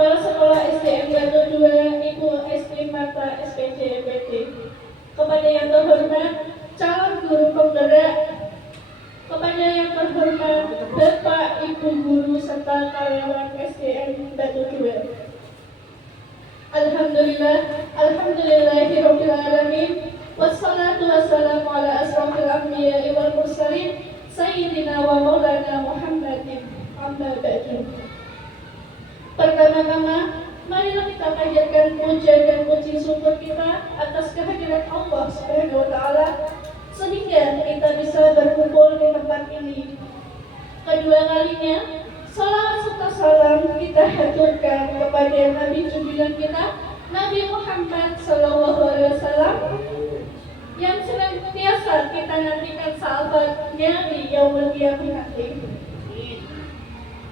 Kepala Sekolah SDN Batu 2, Ibu Esti Marta SPJ MPT. Kepada yang terhormat calon guru penggerak, kepada yang terhormat Bapak Ibu guru serta karyawan SDN Batu 2. Alhamdulillahirabbil alamin. Wassalatu wassalamu ala asrofil anbiya'i wal mursalin sayyidina wa maulana Muhammadin amma ba'du. Pertama-tama, marilah kita panjatkan puja dan puji syukur kita atas kehadiran Allah Subhanahu wa taala sehingga kita bisa berkumpul di tempat ini. Kedua kalinya, salawat serta salam kita haturkan kepada Nabi junjungan kita, Nabi Muhammad sallallahu alaihi wasallam, yang senantiasa kita nantikan sahabatnya di yaumul qiyamah nanti.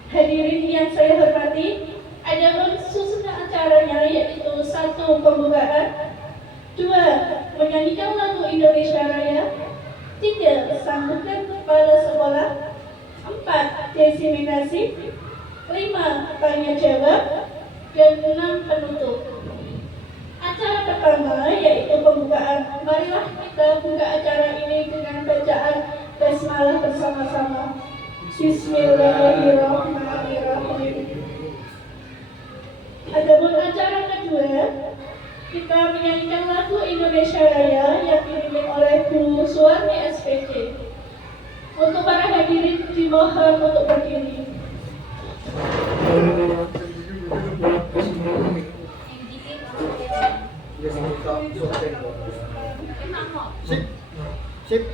Hadirin yang saya hormati, adapun susunan acaranya yaitu 1. Pembukaan, 2. Menyanyikan lagu Indonesia Raya, 3. Sambutan kepala sekolah, 4. Diseminasi, 5. Tanya jawab, dan 6. Penutup. Acara pertama yaitu pembukaan. Marilah kita buka acara ini dengan bacaan basmalah bersama-sama. Bismillahirrahmanirrahim. Adapun acara kedua, kita menyanyikan lagu Indonesia Raya yang dipimpin oleh Bu Suwarni SPJ. Untuk para hadirin dimohon untuk berdiri. Sip.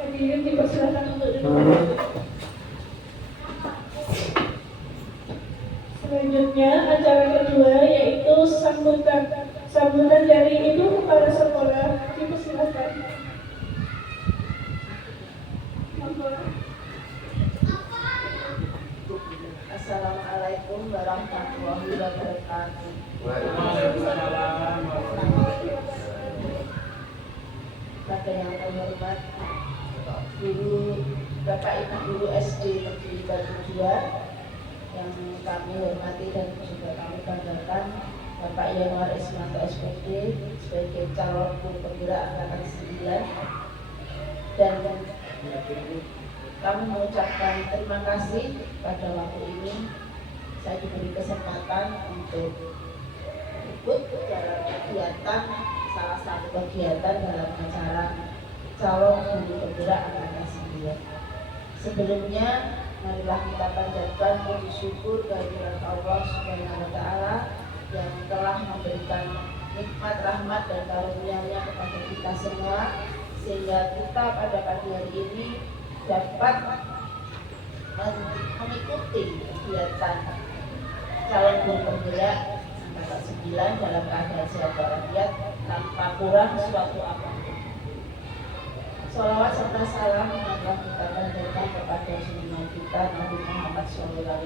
Hadirin dipersilakan untuk duduk. Selanjutnya acara kedua yaitu sambutan dari Ibu Kepala Sekolah. Dipersilakan. Assalamualaikum warahmatullahi wabarakatuh. Pada yang terhormat guru Bapak Ibu guru SD Negeri Batu 2 yang kami hormati dan juga kami banggakan, Bapak Yanwar Ismanto SPD sebagai calon guru penggerak angkatan 9, dan kami mengucapkan terima kasih pada waktu ini saya diberi kesempatan untuk ikut dalam kegiatan, salah satu kegiatan dalam acara calon guru penggerak angkatan 9. Sebelumnya marilah kita panjatkan puji syukur kehadirat Allah Subhanahu wa taala yang telah memberikan nikmat rahmat dan karunia-Nya kepada kita semua, sehingga kita pada pagi hari ini dapat mengikuti kegiatan calon guru penggerak angkatan 9 dalam keadaan sehat walafiat tanpa kurang suatu apapun. Sholawat serta salam telah kita panjatkan kepada junjungan kita Nabi Muhammad SAW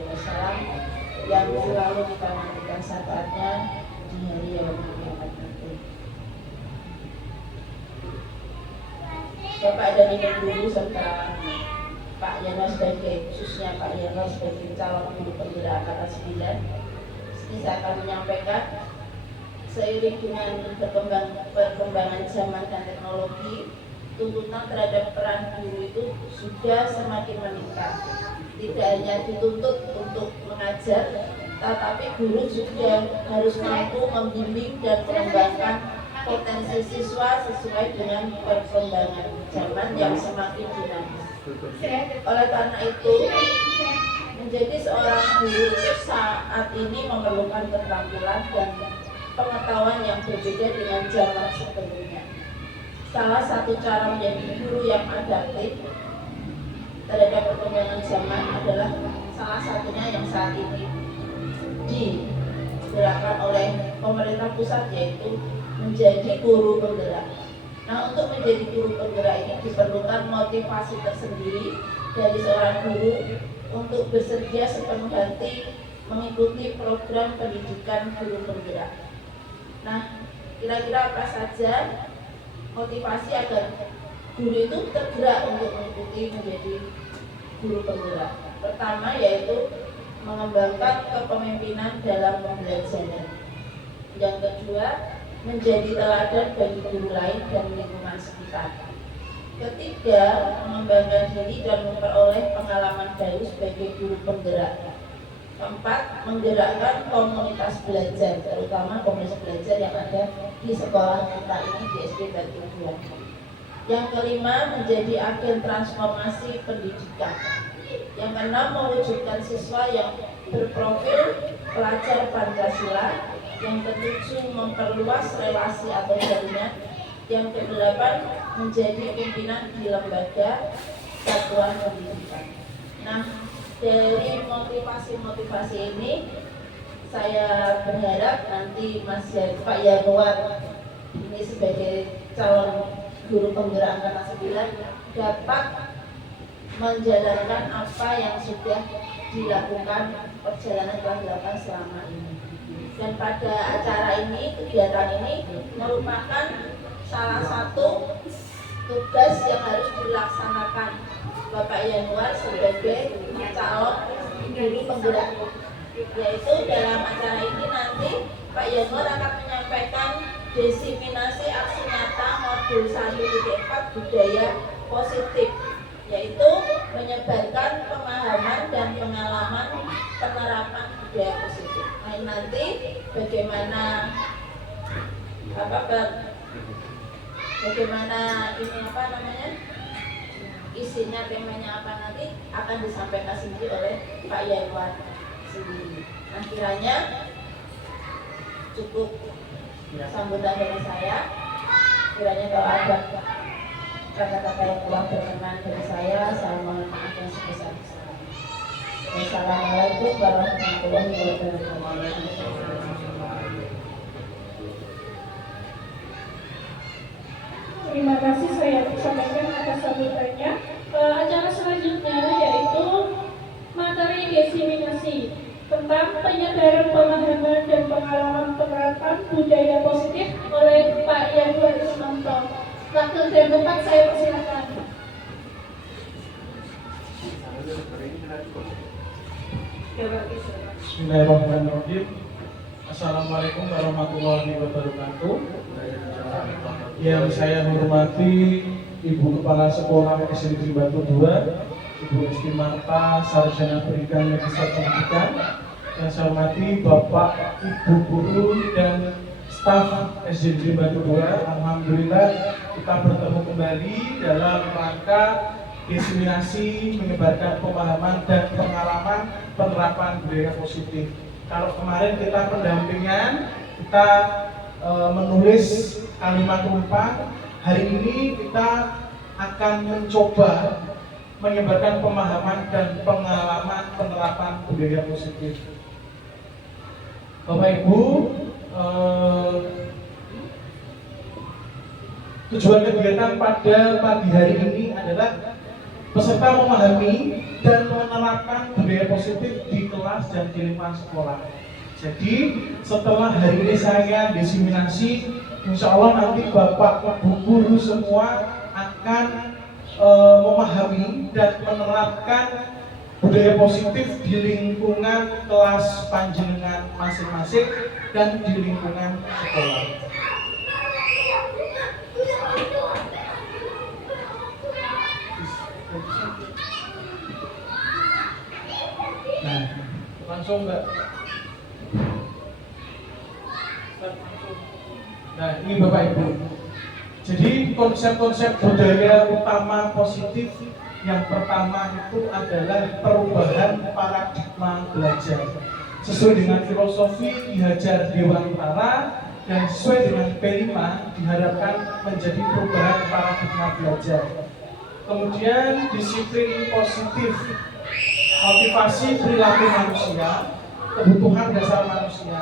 yang selalu kita nantikan syafaatnya di hari yaumul kiamat nanti. Bapak dan Ibu guru serta Pak Yono sebagai khususnya Pak Yono sebagai calon guru penggerak angkatan 9, ini saya akan menyampaikan seiring dengan perkembangan zaman dan teknologi, tuntutan terhadap peran guru itu sudah semakin meningkat. Tidak hanya dituntut untuk mengajar, tetapi guru juga harus mampu membimbing dan mengembangkan potensi siswa sesuai dengan perkembangan zaman yang semakin dinamis. Oleh karena itu, menjadi seorang guru saat ini memerlukan keterampilan dan pengetahuan yang berbeda dengan zaman sebelumnya. Salah satu cara menjadi guru yang adaptif terhadap perkembangan zaman adalah salah satunya yang saat ini digerakkan oleh pemerintah pusat, yaitu menjadi guru penggerak. Nah, untuk menjadi guru penggerak ini diperlukan motivasi tersendiri dari seorang guru untuk bersedia sepenuh hati mengikuti program pendidikan guru penggerak. Nah, kira-kira apa saja motivasi agar guru itu tergerak untuk mengikuti menjadi guru penggerak? Pertama yaitu mengembangkan kepemimpinan dalam pembelajaran. Yang kedua, menjadi teladan bagi guru lain dan lingkungan sekitar. Ketiga, mengembangkan diri dan memperoleh pengalaman baru sebagai guru penggerak. Keempat, menggerakkan komunitas belajar, terutama komunitas belajar yang ada di sekolah kita ini di SD Batu Buah. Yang kelima, menjadi agen transformasi pendidikan. Yang keenam, mewujudkan siswa yang berprofil pelajar Pancasila. Yang ketujuh, memperluas relasi atau jaringan. Yang kedelapan, menjadi pimpinan di lembaga satuan pendidikan. Nah, dari motivasi-motivasi ini, saya berharap nanti Pak Yanuar ini sebagai calon guru penggerak angkatan 9 dapat menjalankan apa yang sudah dilakukan, perjalanan telah dilakukan selama ini. Dan pada acara ini, kegiatan ini merupakan salah satu tugas yang harus dilaksanakan Bapak Yanuar sebagai calon guru penggerak, yaitu dalam acara ini nanti Pak Yanuar akan menyampaikan diseminasi aksi nyata modul 1.4 budaya positif, yaitu menyebarkan pemahaman dan pengalaman penerapan budaya positif. Nah, nanti bagaimana isinya, temanya apa nanti akan disampaikan sendiri oleh Pak Yanuar sendiri. Nah, kiranya cukup sambutan dari saya. Kiranya kalau ada kata-kata yang kurang berkenan dari saya mohon maaf yang sebesar-besarnya. Wassalamualaikum warahmatullahi wabarakatuh. Terima kasih, saya sampaikan atas sambutannya. Acara selanjutnya yaitu materi diseminasi tentang penyebaran pemahaman dan pengalaman penerapan budaya positif oleh Pak Yanuar Ismanto. Waktu dan tempat saya persilakan. Bismillahirrahmanirrahim. Assalamualaikum warahmatullahi wabarakatuh. Yang saya hormati Ibu Kepala Sekolah SD Batu 2, Ibu Esti Marta, Sarjana Pendidikan Magister Pendidikan. Yang saya hormati Bapak, Ibu Guru dan staf SD Batu 2. Alhamdulillah kita bertemu kembali dalam rangka diseminasi menyebarkan pemahaman dan pengalaman penerapan budaya positif. Kalau kemarin kita pendampingan, kita menulis kalimat umpan. Hari ini kita akan mencoba menyebarkan pemahaman dan pengalaman penerapan budaya positif. Bapak Ibu, tujuan kegiatan pada pagi hari ini adalah peserta memahami dan menerapkan budaya positif di kelas dan di lingkungan sekolah. Jadi setelah hari ini saya diseminasi, insya Allah nanti Bapak Ibu guru semua akan memahami dan menerapkan budaya positif di lingkungan kelas panjenengan masing-masing dan di lingkungan sekolah. Nah, langsung Mbak. Nah, ini Bapak Ibu. Jadi konsep-konsep budaya utama positif yang pertama itu adalah perubahan paradigma belajar. Sesuai dengan filosofi Ki Hajar Dewantara dan sesuai dengan P5 diharapkan menjadi perubahan paradigma belajar. Kemudian disiplin positif, motivasi perilaku manusia, kebutuhan dasar manusia,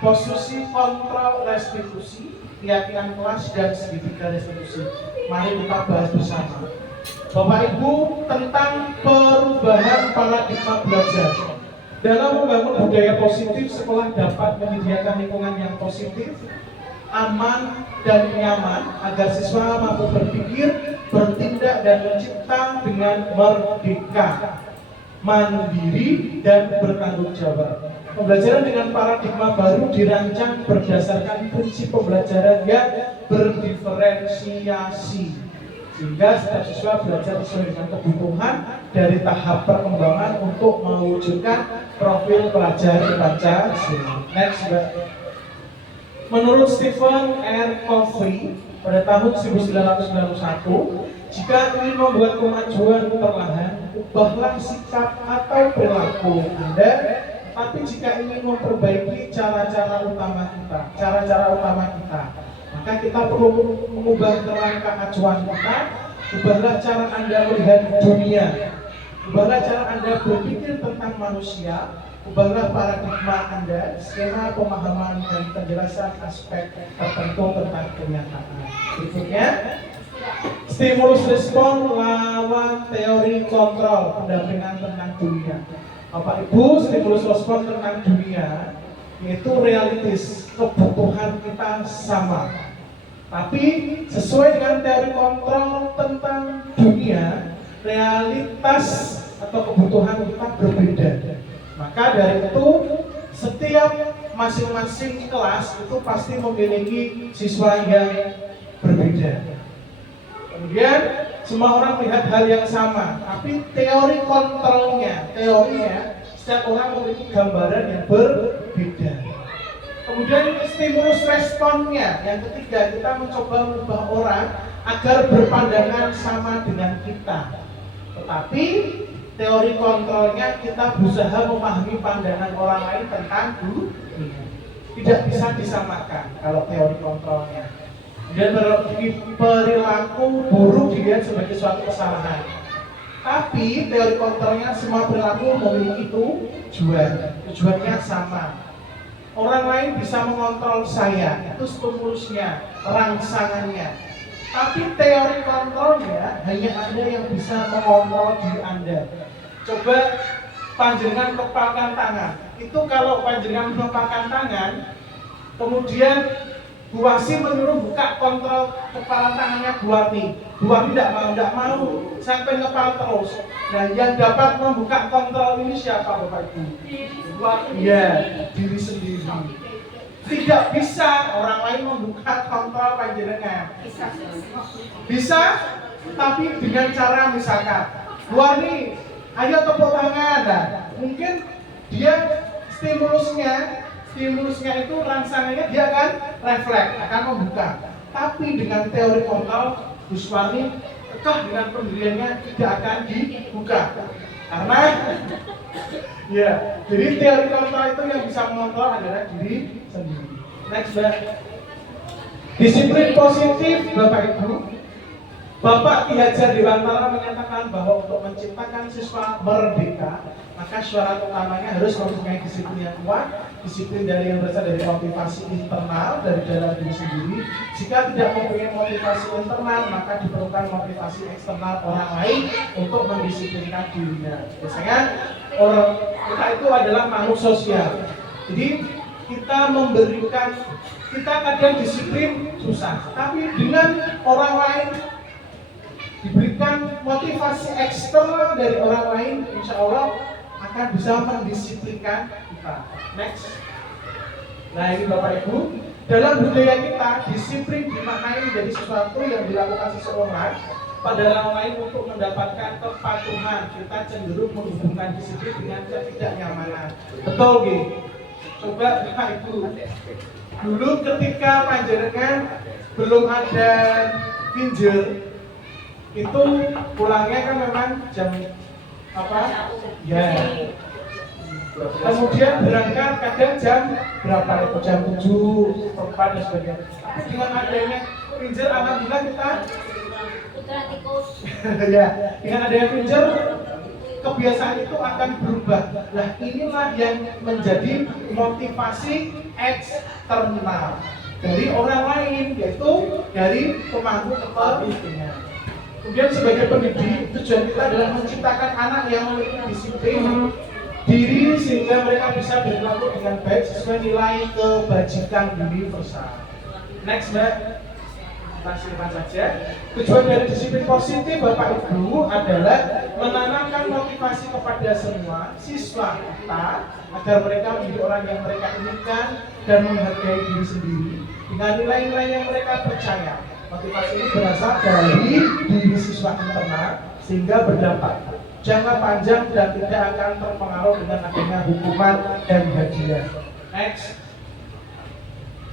posisi kontrol restitusi, keyakinan kelas dan segitiga restitusi. Mari kita bahas bersama. Bapak Ibu, tentang perubahan paradigma belajar. Dalam membangun budaya positif, sekolah dapat menyediakan lingkungan yang positif, aman dan nyaman agar siswa mampu berpikir, bertindak dan mencipta dengan merdeka, mandiri dan bertanggung jawab. Pembelajaran dengan paradigma baru dirancang berdasarkan prinsip pembelajaran yang berdiferensiasi, sehingga setiap siswa belajar sesuai dengan kebutuhan dari tahap perkembangan untuk mewujudkan profil pelajar Pancasila. Next, Mbak. Menurut Stephen R. Covey pada tahun 1991, jika ingin membuat kemajuan perlahan, ubahlah sikap atau perilaku Anda. Tapi jika ingin memperbaiki cara-cara utama kita, maka kita perlu mengubah kerangka acuan kita. Ubahlah cara Anda melihat dunia, ubahlah cara Anda berpikir tentang manusia, ubahlah paradigma Anda, skema pemahaman dan penjelasan aspek tertentu tentang kenyataan. Berikutnya, stimulus respon lawan teori kontrol, pendampingan tentang dunia. Bapak Ibu, stimulus respon tentang dunia yaitu realitis, kebutuhan kita sama. Tapi sesuai dengan teori kontrol tentang dunia, realitas atau kebutuhan kita berbeda. Maka dari itu, setiap masing-masing kelas itu pasti memiliki siswa yang berbeda. Kemudian semua orang melihat hal yang sama, tapi teorinya setiap orang memiliki gambaran yang berbeda. Kemudian stimulus responnya, yang ketiga, kita mencoba mengubah orang agar berpandangan sama dengan kita. Tetapi teori kontrolnya kita berusaha memahami pandangan orang lain tentang dunia. Tidak bisa disamakan kalau teori kontrolnya. Dan perilaku buruk dilihat sebagai suatu kesalahan. Tapi teori kontrolnya semua perilaku memiliki tujuannya sama. Orang lain bisa mengontrol saya, itu stimulusnya, rangsangannya. Tapi teori kontrolnya hanya Anda yang bisa mengontrol diri Anda. Coba panjenengan kepalkan tangan. Itu kalau panjenengan mengepalkan tangan, kemudian Bu Wasi menyuruh buka kontrol kepala tangannya Bu Wati. Bu Wati tidak mau, sampai ngepal terus. Nah, yang dapat membuka kontrol ini siapa Bapak Ibu? Iya, diri sendiri. Tidak bisa orang lain membuka kontrol panjenengan. Bisa, tapi dengan cara misalkan, Bu Wati, ayo tepuk tangan. Nah, mungkin dia stimulusnya itu rangsangannya dia akan refleks, akan membuka. Tapi dengan teori kontrol, Bu Suwarni kekeh dengan pendiriannya tidak akan dibuka. Karena ya, jadi teori kontrol itu yang bisa mengontrol adalah diri sendiri. Next, Mbak. Disiplin positif, Bapak Ibu. Bapak Ki Hajar Dewantara menyatakan bahwa untuk menciptakan siswa merdeka, maka syarat utamanya harus mempunyai disiplin yang kuat, disiplin yang berasal dari motivasi internal dari dalam diri sendiri. Jika tidak mempunyai motivasi internal, maka diperlukan motivasi eksternal orang lain untuk mendisiplinkan dirinya. Biasanya orang kita itu adalah makhluk sosial. Jadi kita kadang disiplin susah, tapi dengan orang lain diberikan motivasi eksternal dari orang lain, insya Allah akan bisa mendisiplinkan kita. Next. Nah ini Bapak Ibu, dalam budaya kita, disiplin dimaknai menjadi sesuatu yang dilakukan seseorang pada orang lain untuk mendapatkan kepatuhan. Kita cenderung menghubungkan disiplin dengan ketidaknyamanan. Betul gitu? Coba Bapak Ibu, dulu ketika panjenengan belum ada pinjer, itu pulangnya kan memang jam apa? Ya. Kemudian berangkat kadang jam berapa itu? Jam 7, 4 dan sebagainya. Tapi dengan adanya pinjer, alhamdulillah kita ya, dengan adanya pinjer kebiasaan itu akan berubah. Nah inilah yang menjadi motivasi eksternal dari orang lain, yaitu dari pemangku kepentingan. Kemudian sebagai pendidik, tujuan kita adalah menciptakan anak yang memiliki disiplin diri sehingga mereka bisa berlaku dengan baik sesuai nilai kebajikan universal. Next, Mbak. Kita saja. Tujuan dari disiplin positif Bapak Ibu adalah menanamkan motivasi kepada semua siswa kita agar mereka menjadi orang yang mereka inginkan dan menghargai diri sendiri dengan nilai-nilai yang mereka percaya. Motivasi ini berasal dari diri siswa internal sehingga berdampak jangka panjang dan tidak akan terpengaruh dengan adanya hukuman dan hadiah. Next.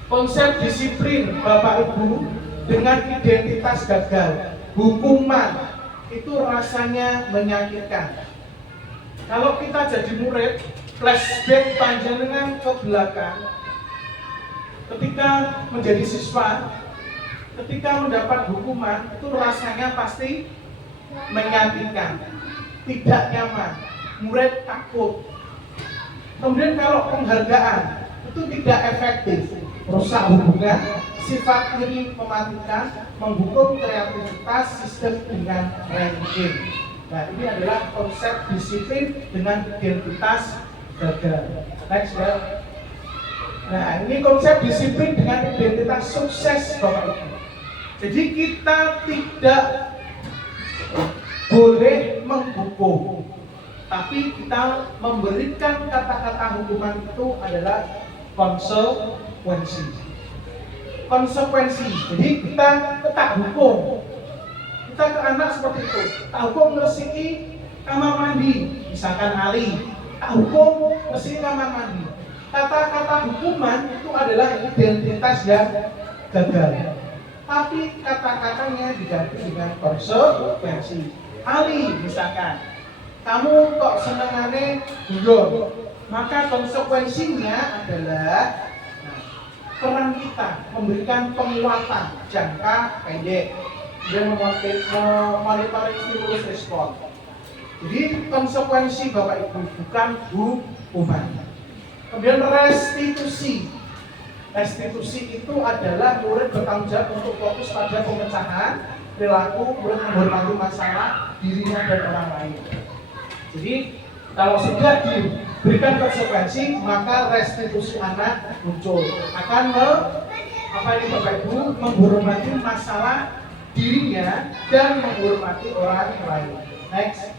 Konsep disiplin Bapak Ibu dengan identitas gagal, hukuman itu rasanya menyakitkan. Kalau kita jadi murid, flashback panjenengan ke belakang ketika menjadi siswa, ketika mendapat hukuman itu rasanya pasti menyakitkan, tidak nyaman, murid takut. Kemudian kalau penghargaan itu tidak efektif, merusak hubungan, sifat iri mematikan, menghukum kreativitas, sistem dengan ranking. Nah ini adalah konsep disiplin dengan identitas gagal. Next ya. Nah ini konsep disiplin dengan identitas sukses Bapak Ibu. Jadi kita tidak boleh menghukum, tapi kita memberikan kata-kata hukuman itu adalah konsekuensi. Jadi kita tak hukum. Kita ke anak seperti itu. Tak hukum bersih kamar mandi, misalkan Ali. Tak hukum bersih kamar mandi. Kata-kata hukuman itu adalah identitas yang gagal. Tapi kata-katanya diganti dengan konsekuensi. Ali misalkan, kamu kok senengane guyon, maka konsekuensinya adalah peran kita memberikan penguatan jangka pendek dan memonitoring stimulus respon. Jadi konsekuensi Bapak Ibu bukan hukuman. Kemudian restitusi. Restitusi itu adalah murid bertanggung jawab untuk fokus pada pemecahan perilaku, murid menghormati masalah dirinya dan orang lain. Jadi kalau sudah diberikan konsekuensi, maka restitusi anak muncul. Akan Bapak Ibu menghormati masalah dirinya dan menghormati orang lain. Next.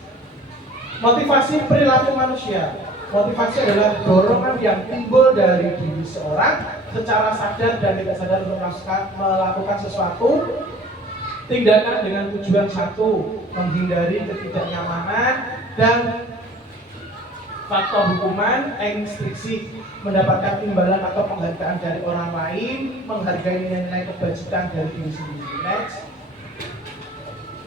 Motivasi perilaku manusia. Motivasi adalah dorongan yang timbul dari diri seorang secara sadar dan tidak sadar untuk melakukan sesuatu tindakan dengan tujuan satu, menghindari ketidaknyamanan dan faktor hukuman, instruksi, mendapatkan imbalan atau penghargaan dari orang lain, menghargai nilai kebajikan dari diri sendiri. Next.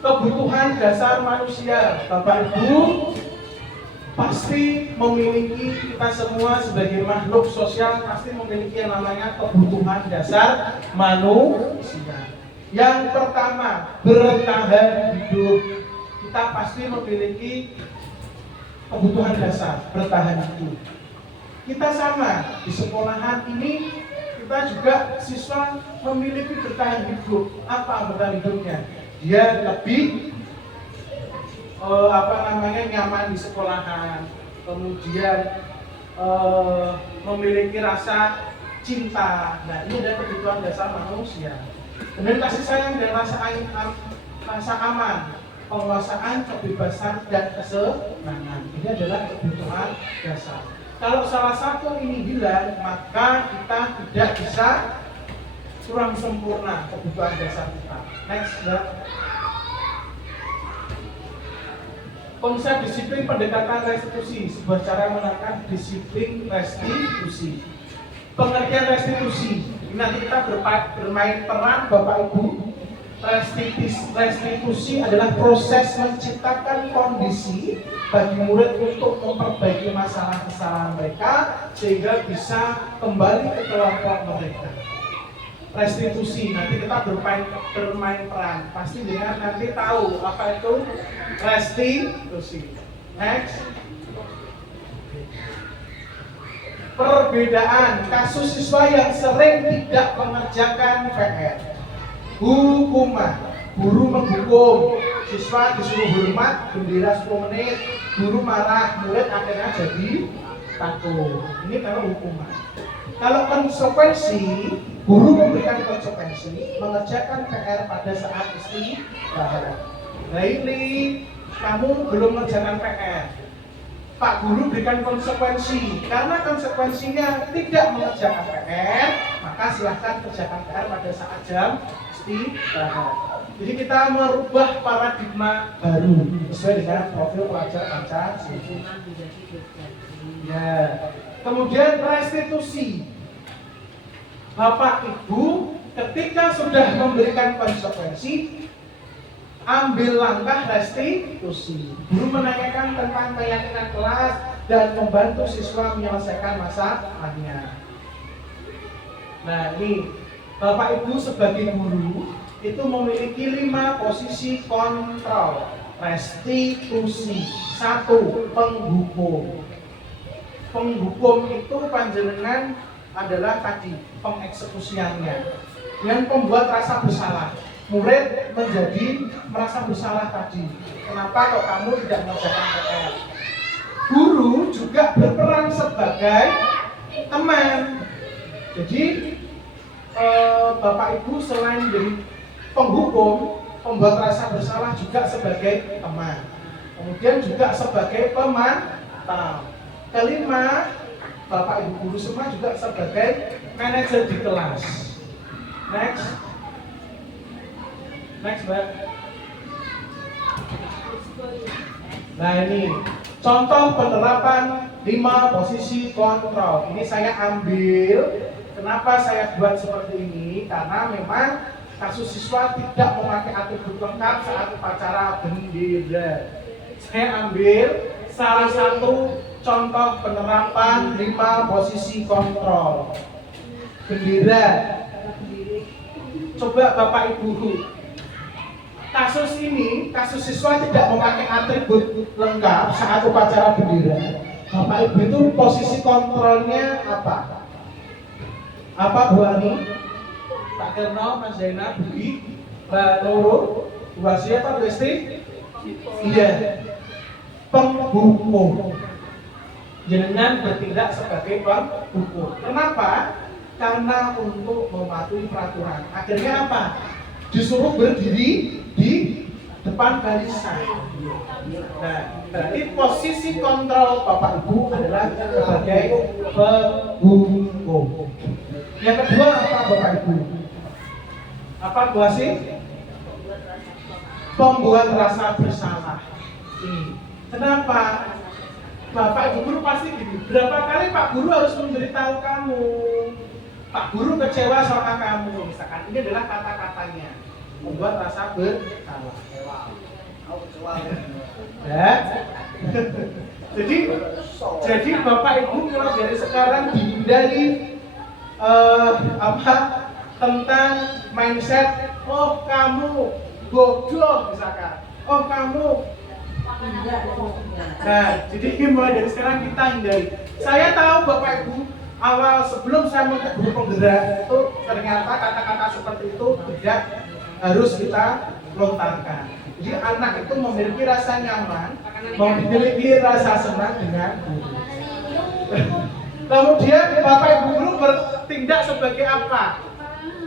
Kebutuhan dasar manusia, Bapak Ibu pasti memiliki, kita semua sebagai makhluk sosial pasti memiliki yang namanya kebutuhan dasar manusia. Yang pertama, bertahan hidup. Kita pasti memiliki kebutuhan dasar, bertahan hidup. Kita sama di sekolahan ini, kita juga siswa memiliki bertahan hidup. Apa bertahan hidupnya? Dia lebih nyaman di sekolahan, kemudian memiliki rasa cinta. Nah, ini adalah kebutuhan dasar manusia. Kemudian kasih sayang dan rasa aman, penguasaan, kebebasan, dan kesenangan. Ini adalah kebutuhan dasar. Kalau salah satu ini hilang, maka kita tidak bisa kurang sempurna kebutuhan dasar kita. Next, Mbak. Konsep disiplin pendekatan restitusi, sebuah cara menerapkan disiplin restitusi. Pengertian restitusi, ini nanti kita bermain peran Bapak Ibu. Restitusi adalah proses menciptakan kondisi bagi murid untuk memperbaiki masalah kesalahan mereka sehingga bisa kembali ke kelompok mereka. Restitusi, nanti kita bermain peran. Pasti dengan nanti tahu apa itu restitusi. Next. Perbedaan kasus siswa yang sering tidak mengerjakan PR. Hukuman, guru menghukum, siswa disuruh hormat, bendera 10 menit, guru marah, murid akhirnya jadi takut. Ini kalau hukuman. Kalau konsekuensi, guru memberikan konsekuensi mengerjakan PR pada saat istirahat. Nah ini kamu belum mengerjakan PR, Pak Guru berikan konsekuensi. Karena konsekuensinya tidak mengerjakan PR, maka silahkan kerjakan PR pada saat jam istirahat. Jadi kita merubah paradigma baru sesuai dengan profil pelajar Pancasila. Ya. Kemudian restitusi. Bapak Ibu ketika sudah memberikan konsekuensi, ambil langkah restitusi. Guru menanyakan tentang keyakinan kelas dan membantu siswa menyelesaikan masalahnya. Nah ini Bapak Ibu sebagai guru itu memiliki 5 posisi kontrol restitusi. 1. Penghukum. Penghukum itu panjenengan adalah tadi pengeksekusiannya dengan pembuat rasa bersalah. Murid menjadi merasa bersalah tadi. Kenapa kok kamu tidak mengerjakan PR? Guru juga berperan sebagai teman. Jadi Bapak Ibu selain dari penghukum, pembuat rasa bersalah juga sebagai teman. Kemudian juga sebagai pemantau. Kelima, Bapak Ibu guru semua juga sebagai manajer di kelas. Next, Mbak. Nah ini contoh penerapan 5 posisi kontrol. Ini saya ambil. Kenapa saya buat seperti ini? Karena memang kasus siswa tidak memakai atribut lengkap saat upacara bendera. Saya ambil salah satu contoh penerapan 5 posisi kontrol bendera. Coba Bapak Ibu, kasus ini, kasus siswa tidak memakai atribut lengkap saat upacara bendera. Bapak Ibu itu posisi kontrolnya apa? Apa Bu Ani? Pak Kerno, Mas Zainab, Budi, Mbak Nurul, Bu Asia, Pak Lesti? Iya. Penghukum. Jenengan bertindak sebagai penghukum. Kenapa? Karena untuk mematuhi peraturan. Akhirnya apa? Disuruh berdiri di depan barisan. Nah, berarti posisi kontrol Bapak Ibu adalah sebagai penghukum. Yang kedua apa Bapak Ibu? Apa Bu Asyik? Pembuat rasa bersalah. Kenapa? Bapak Ibu guru pasti gini, berapa kali Pak Guru harus memberitahu kamu, Pak Guru kecewa sama kamu, misalkan ini adalah kata-katanya, membuat rasa bersalah. Ya. jadi Bapak Ibu kalau dari sekarang dihindari tentang mindset oh kamu bodoh misalkan, oh kamu. Nah, jadi mulai dari sekarang kita hindari. Saya tahu Bapak Ibu, awal sebelum saya menjadi guru penggerak itu ternyata kata-kata seperti itu tidak harus kita lontarkan. Jadi anak itu memiliki rasa nyaman, memiliki rasa senang dengan guru. Kemudian Bapak Ibu guru bertindak sebagai apa?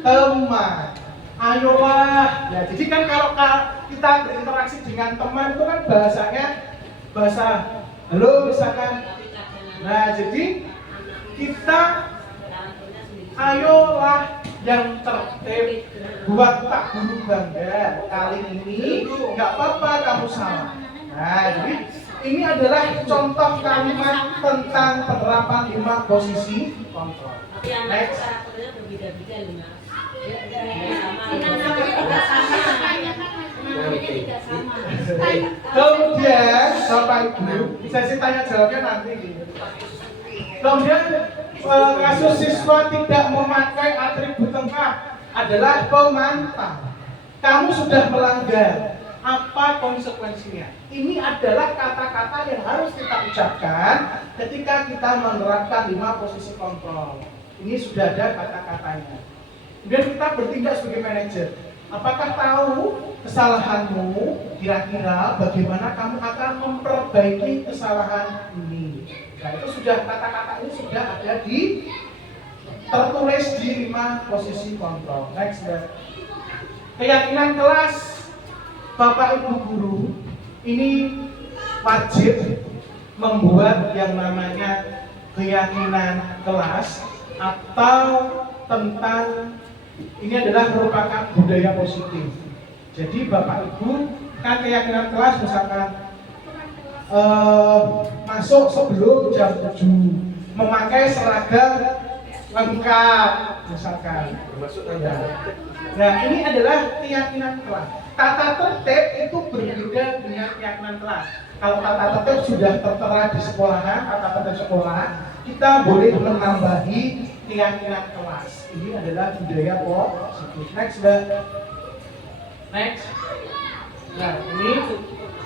Teman. Ayolah. Ya, jadi kan kalau kita berinteraksi dengan teman itu kan bahasanya bahasa halo misalkan. Nah, jadi kita ayolah yang tertib buat Pak Guru bangga. Kali ini nggak apa-apa kamu salah. Nah, jadi ini adalah contoh kalimat tentang penerapan 5 posisi kontrol. Next. Kemudian Bapak Ibu, sesi tanya jawabnya nanti. Kemudian kasus siswa tidak memakai atribut lengkap adalah pemantau. Kamu sudah melanggar, apa konsekuensinya? Ini adalah kata-kata yang harus kita ucapkan ketika kita menerapkan 5 posisi kontrol. Ini sudah ada kata-katanya. Kemudian kita bertindak sebagai manajer. Apakah tahu kesalahanmu? Kira-kira bagaimana kamu akan memperbaiki kesalahan ini? Nah, itu sudah kata-kata ini sudah ada di tertulis di 5 posisi kontrol. Next, ya. Keyakinan kelas Bapak Ibu guru ini wajib membuat yang namanya keyakinan kelas atau tentang ini adalah merupakan budaya positif. Jadi Bapak Ibu kan keyakinan kelas misalkan masuk sebelum jam 7, memakai seragam lengkap misalkan. Nah, ini adalah keyakinan kelas. Tata tertib itu berbeda dengan keyakinan kelas. Kalau tata tertib sudah tertera di sekolahan, tata tertib sekolah, kita boleh menambahi keyakinan kelas. Ini adalah budaya positif. Next, Mbak. Next. Nah,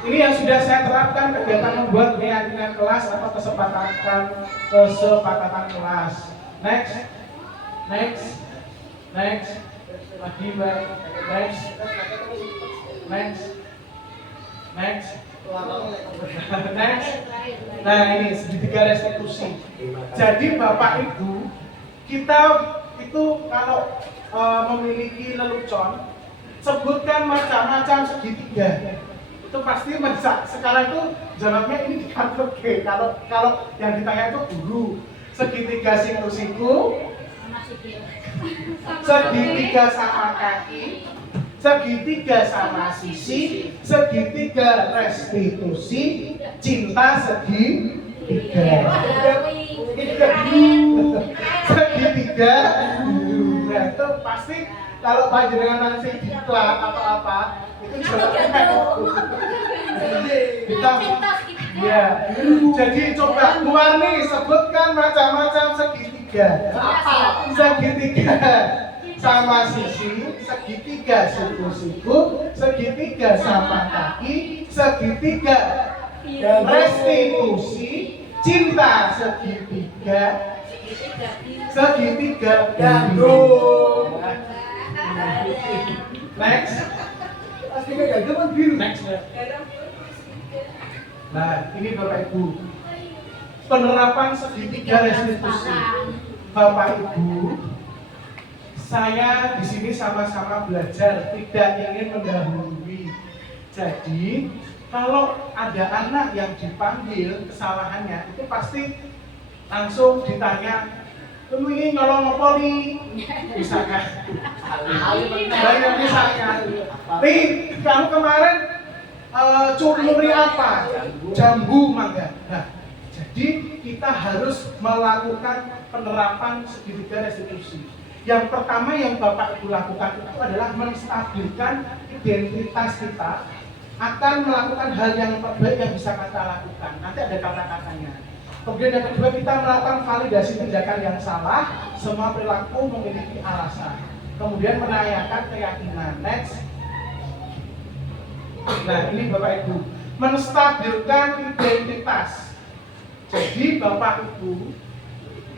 ini yang sudah saya terapkan kegiatan membuat keyakinan kelas atau kesepakatan kelas. Next. Next. Next. Lagi, Mbak. Next. Next. Next. Next. Nah, ini segitiga restitusi. Jadi Bapak Ibu, kita itu kalau memiliki lelucon, sebutkan macam-macam segitiga. Itu pasti sekarang itu jawabnya ini di kantor G. Kalau yang ditanya itu guru, segitiga siku-siku, segitiga sama kaki, segitiga sama sisi, segitiga restitusi, cinta segitiga. Segitiga. Nah, itu pasti kalau panjenengan nanti diklat atau apa, itu jawabnya kita. Ya. Jadi coba keluar nih, sebutkan macam-macam segitiga. Segitiga sama sisi, segitiga siku-siku, segitiga sama kaki, segitiga restitusi, cinta segitiga, segitiga gandum. Next. Next. Nah, ini Bapak Ibu, penerapan segitiga restitusi. Bapak Ibu, saya di sini sama-sama belajar, tidak ingin mendahului. Jadi, kalau ada anak yang dipanggil kesalahannya, itu pasti langsung ditanya, kamu ini nyolong apa nih? Misalkan, banyak misalkan, nih kamu kemarin curi apa? Jambu mangga. Nah, jadi kita harus melakukan penerapan segitiga restitusi. Yang pertama yang Bapak Ibu lakukan itu adalah menstabilkan identitas kita, akan melakukan hal yang terbaik yang bisa kita lakukan. Nanti ada kata-katanya. Kemudian yang kedua, kita melakukan validasi tindakan yang salah. Semua perilaku memiliki alasan. kemudian menanyakan keyakinan. Next. Nah, ini Bapak Ibu, menstabilkan identitas. Jadi Bapak Ibu,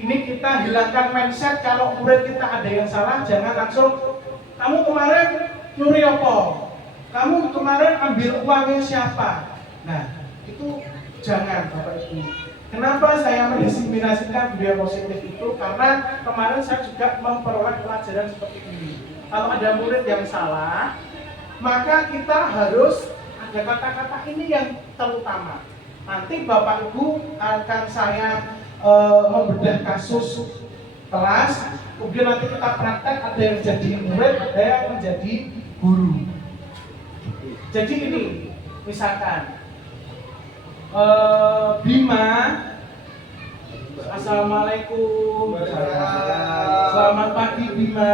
ini kita hilangkan mindset kalau murid kita ada yang salah, jangan langsung kamu kemarin nyuri apa? Kamu kemarin ambil uangnya siapa? Nah, itu jangan Bapak Ibu. Kenapa saya mendiseminasikan budaya positif itu? Karena kemarin saya juga memperoleh pelajaran seperti ini. Kalau ada murid yang salah, maka kita harus ada kata-kata ini yang terutama. Nanti Bapak Ibu akan saya membedah kasus kelas, kemudian nanti kita praktek, ada yang menjadi murid, ada yang menjadi guru. Jadi ini, misalkan Bima, assalamualaikum, selamat pagi Bima.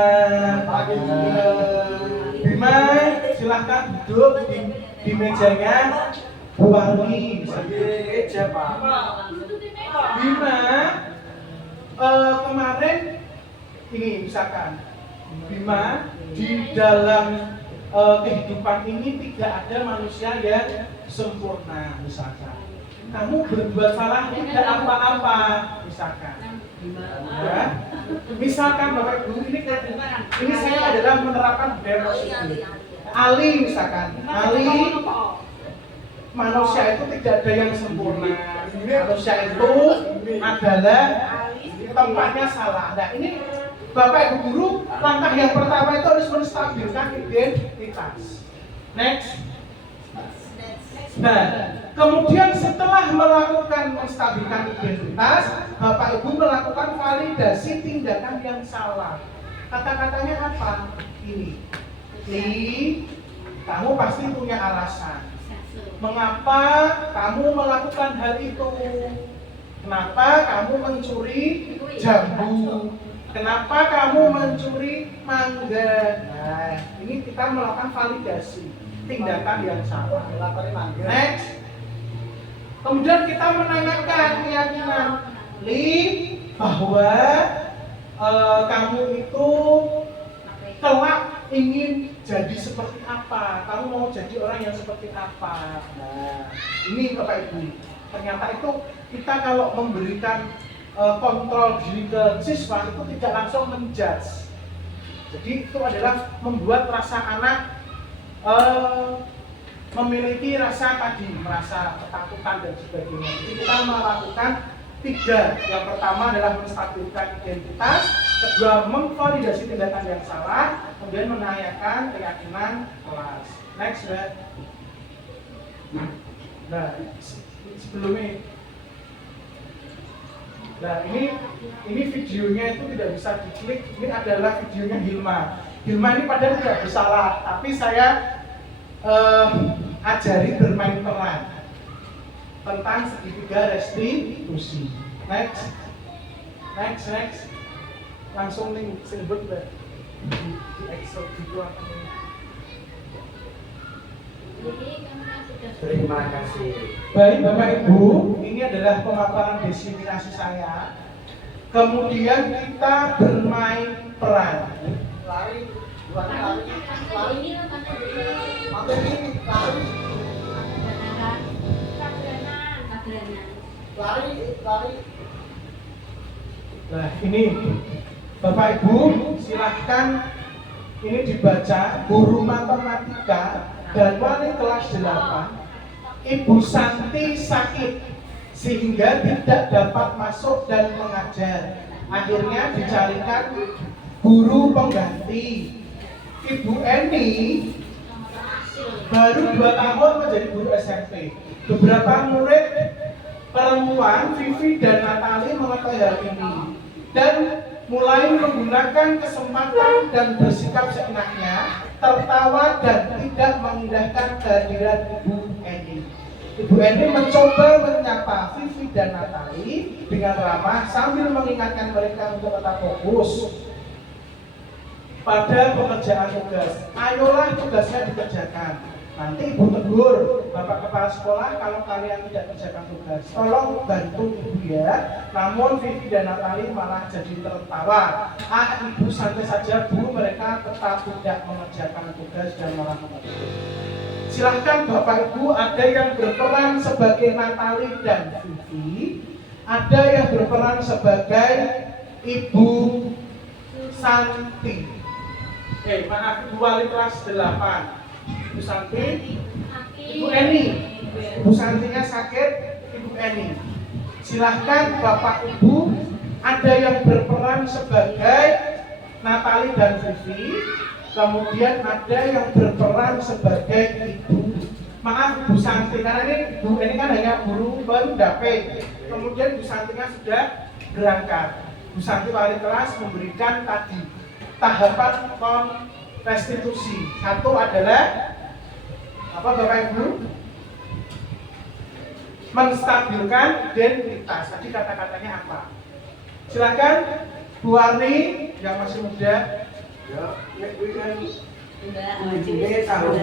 Bima, silahkan duduk di mejanya Bu Warni, bisa di meja Pak. Bima, kemarin ini misalkan Bima, di dalam kehidupan ini tidak ada manusia yang sempurna, misalkan kamu berbuat salah tidak apa-apa, misalkan ya. Misalkan Bapak Ibu, ini saya adalah menerapkan budaya positif. Ali, misalkan Ali, manusia itu tidak ada yang sempurna, manusia itu adalah tempatnya salah. Nah, ini Bapak Ibu guru, langkah yang pertama itu harus menstabilkan identitas. Next. Nah, kemudian setelah melakukan menstabilkan identitas, Bapak Ibu melakukan validasi tindakan yang salah. Kata-katanya apa? Ini, kamu pasti punya alasan. Mengapa kamu melakukan hal itu? Kenapa kamu mencuri jambu? Kenapa kamu mencuri mangga? Nah, ini kita melakukan validasi tindakan yang salah. Next. Kemudian kita menanyakan keyakinan bahwa kamu itu kelak ingin jadi seperti apa? Kamu mau jadi orang yang seperti apa? Nah, ini Bapak Ibu. Ternyata itu kita kalau memberikan kontrol diri ke siswa itu tidak langsung menjudge. Jadi itu adalah membuat rasa anak memiliki rasa tadi, merasa ketakutan dan sebagainya. Jadi kita melakukan 3. Yang pertama adalah menstabilkan identitas, kedua memvalidasi tindakan yang salah, kemudian menanyakan keyakinan kelas. Next, ya. Nah, sebelumnya. Nah, ini videonya itu tidak bisa diklik. Ini adalah videonya Hilma. Hilma ini padahal tidak bersalah, tapi saya ajari bermain peran tentang segitiga restitusi. Next. Langsung nih sebut di exo video apa nih? Terima kasih. Baik Bapak Ibu, ini adalah pemaparan diseminasi saya. Kemudian kita bermain peran. Lari. Nah ini Bapak Ibu silahkan ini dibaca. Guru matematika dan wali kelas 8 Ibu Santi sakit sehingga tidak dapat masuk dan mengajar. Akhirnya dicarikan guru pengganti. Ibu Eni baru 2 tahun menjadi guru SMP. Beberapa murid perempuan, Vivi dan Natali mengetahui hal ini dan mulai menggunakan kesempatan dan bersikap seenaknya, tertawa dan tidak mengindahkan kehadiran Ibu Eni. Ibu Eni mencoba menyapa Vivi dan Natali dengan ramah sambil mengingatkan mereka untuk tetap fokus pada pekerjaan tugas. Ayolah tugasnya dikerjakan. Nanti ibu tegur bapak kepala sekolah kalau kalian tidak kerjakan tugas. Tolong bantu ibu ya. Namun Vivi dan Natali malah jadi tertawa. Ibu santai saja bu, mereka tetap tidak mengerjakan tugas dan malah mengeluh. Silahkan bapak ibu, ada yang berperan sebagai Natali dan Vivi, ada yang berperan sebagai Ibu Santi. Maaf, Ibu Wali kelas 8. Ibu Santi, Ibu Eni. Ibu Santinya sakit, Ibu Eni. Silahkan Bapak Ibu, ada yang berperan sebagai Natali dan Vivi, kemudian ada yang berperan sebagai Ibu Santi, karena ini Ibu Eni kan hanya guru baru dapet. Kemudian Ibu Santinya sudah berangkat. Ibu Santi wali kelas memberikan tadi tahapan restitusi. Satu adalah apa Bapak Ibu? Menstabilkan identitas. Tadi kata-katanya apa? Silakan Bu Warni yang masih muda. Ya,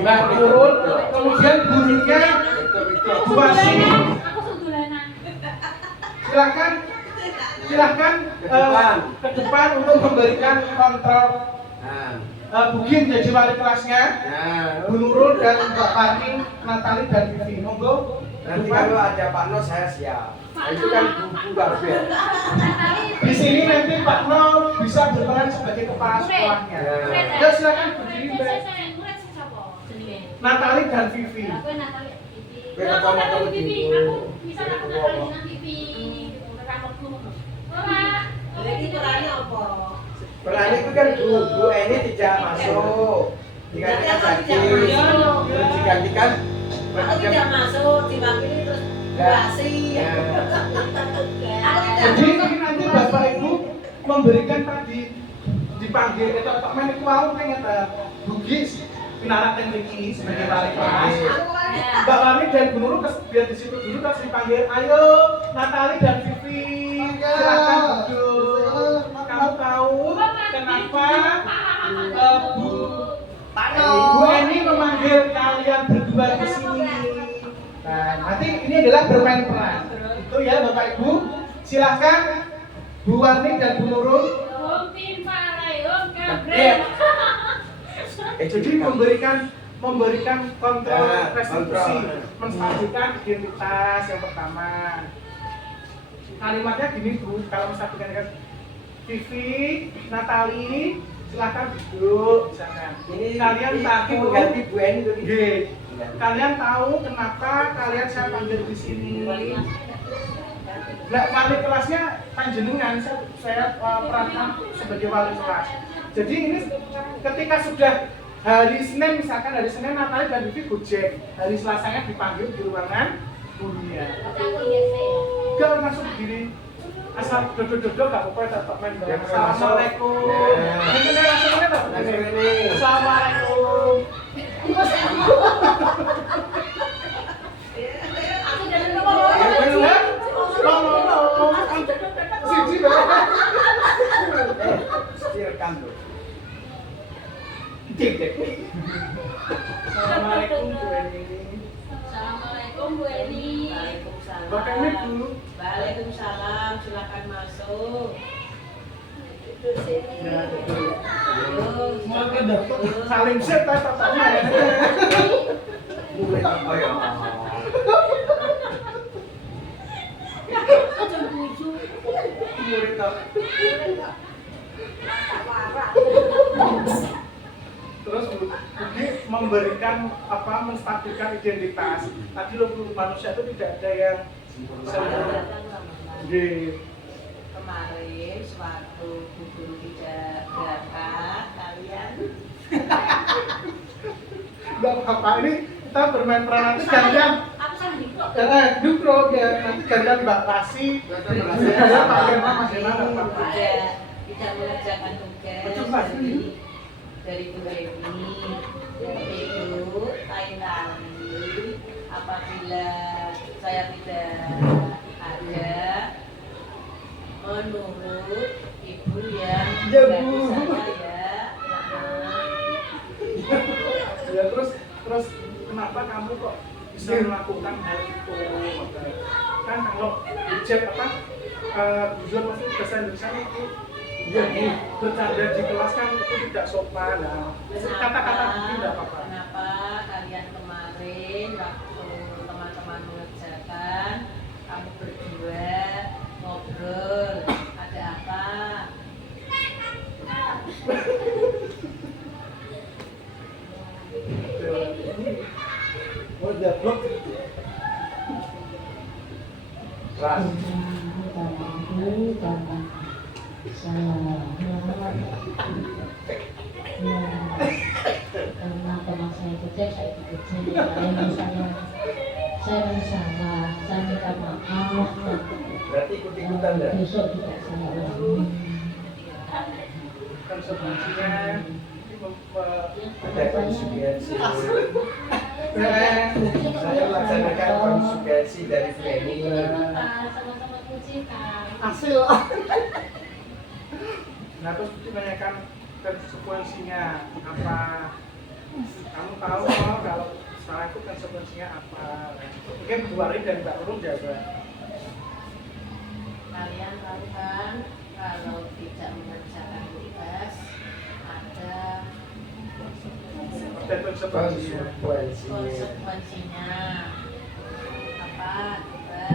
Mbak turun, kemudian gurunya Bu Wasi. Silakan ke depan untuk memberikan kontrol. Bugin jadi wali kelasnya, Bu Nurul dan Mbak Parni, Natali dan Vivi. Monggo. Nanti kalau ada Pak No saya siap. Nah, itu kan buku Barbel. Di sini nanti Pak No bisa berperan sebagai kepala sekolahnya. Ya silakan berdiri Mbak. Natali dan Vivi. Perannya itu kan Bu Eni tidak masuk. Digantikan Zakir. Terus digantikan. Aku tidak masuk, dipanggil terus kasih. Jadi ini nanti Bapak Ibu memberikan tadi dipanggil kita Pak Men iku wau ngeten Bugis pinarak yang Riki sebagai wali kelas. Mbak Wani dan Bu Nurul biar di situ dulu terus dipanggil. Ayo Natali dan Vivi. Silakan duduk. Kamu tahu kenapa Bu Eni memanggil kalian berdua di sini? Nah, nanti ini adalah bermain peran. Itu ya Bapak Ibu. Silakan Bu Warni dan Bu Nurul. Jadi memberikan kontrol restitusi, menstabilkan identitas yang pertama. Kalimatnya gini Bu, kalau menstabilkan Vivi, Natali, silakan duduk misalkan. Ini kalian tahu ganti Bu Eni itu. Kalian tahu kenapa kalian saya panggil di sini? Nah, wali kelasnya panjenengan, saya perankan sebagai wali kelas. Jadi ini ketika sudah hari Senin, misalkan hari Senin Natali dan Vivi gojek, hari Selasanya dipanggil di ruangan gurunya. Gak masuk begini, asal duduk-duduk gak apa-apa, tetap main bareng. Assalamualaikum. Mungkin ya langsungnya tak? Assalamualaikum. Assalamualaikum Bu Eni. Assalamualaikum Bu Eni. Waalaikumsalam. Bapak ini dulu. Waalaikumsalam. Silakan masuk. Duduk sini. Ya, betul. Duduk. Saling set tatapnya ya. Mulai apa ya? Terus Budi memberikan apa, menstabilkan identitas. Tadi lo manusia itu tidak ada yang sempurna. Kemarin suatu guru tidak berangkat, kalian Enggak apa-apa, ini kita bermain peran nanti gantian. aku sama Diko. Dukro ya, nanti gantian Mbak Rasi. Saya Pak Firman, Mas Firman, Pak Firman. Tidak mengerjakan Betul, Pak. tugas dari Bu Eni, yaitu lain kali apabila saya tidak ada menurut ibu yang Ya, ganti Bu. saya ya. Ya terus kenapa bisa melakukan hal itu. Kan kalau bijak apa bujur maksud bahasa Indonesia itu bercanda di kelas kan itu tidak sopan. Nah, kata-kata itu tidak apa-apa. Kenapa kalian kemarin waktu teman-teman mengerjakan kamu berdua ngobrol, ada apa? Oh, dia blok. Ras. Karena teman saya kecil, saya ikut saya bersalah, saya minta maaf. Berarti ikut-ikutan ya? Besok tidak saya ulangi. Konsekuensinya Ada konsekuensi. Saya melaksanakan konsekuensi dari training. Sama-sama kucikan. Hasil. nah terus ditanyakan konsekuensinya apa, kamu tahu kalau salah itu konsekuensinya apa. Mungkin Bu Wari dan Mbak Nurul jawab. Kalian tahu kan kalau tidak mengerjakan tugas ada konsekuensinya. Apa coba?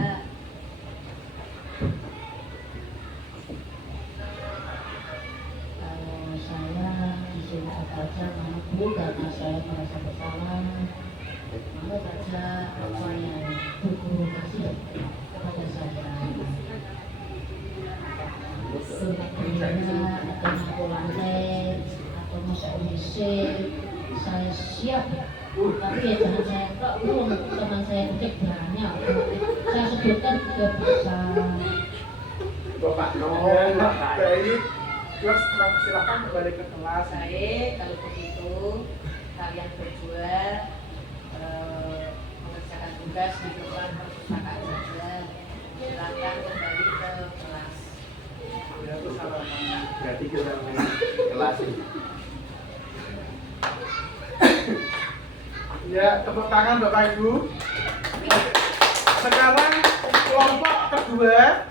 Kalau saya disuruh baca mampu karena saya merasa bersalah, maka baca apa yang guru kasih kepada saya. Sebenarnya atau mau lantai atau masuk WC, saya siap. Tapi ya jangan saya kok belum, teman saya kecil banyak. Saya sebutkan juga bisa. Bapak Baik, terus silakan kembali ke kelas. Baik, kalau begitu kalian berdua mengerjakan tugas di depan perpustakaan saja. Silakan kembali ke kelas. Ya, terus salaman. Berarti kita kelas ini. Ya, tepuk tangan Bapak Ibu. Sekarang kelompok kedua,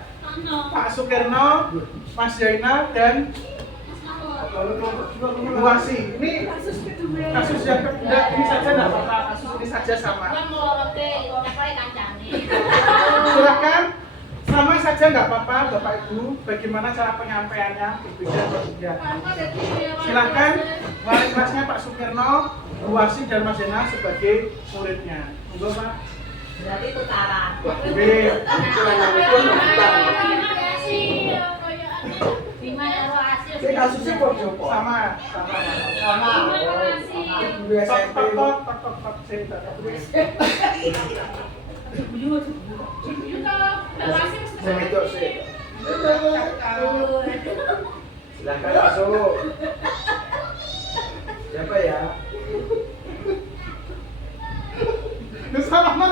Pak Sukirno, Mas Zainal dan Bu Wasi. Ini kasus yang kedua, ini saja enggak apa-apa, kasus ini saja sama. Silakan, sama saja enggak apa-apa Bapak Ibu, bagaimana cara penyampaiannya berbeda atau tidak. Silakan, wali kelasnya Pak Sukirno, Bu Wasi dan Mas Zainal sebagai muridnya. Monggo Pak. Berarti tukaran. B. Ini kasusnya kok Joko? Sama. Dulu SMP. Tok. Saya tidak tahu. Saya itu sih. Silakan masuk. Siapa ya? Sama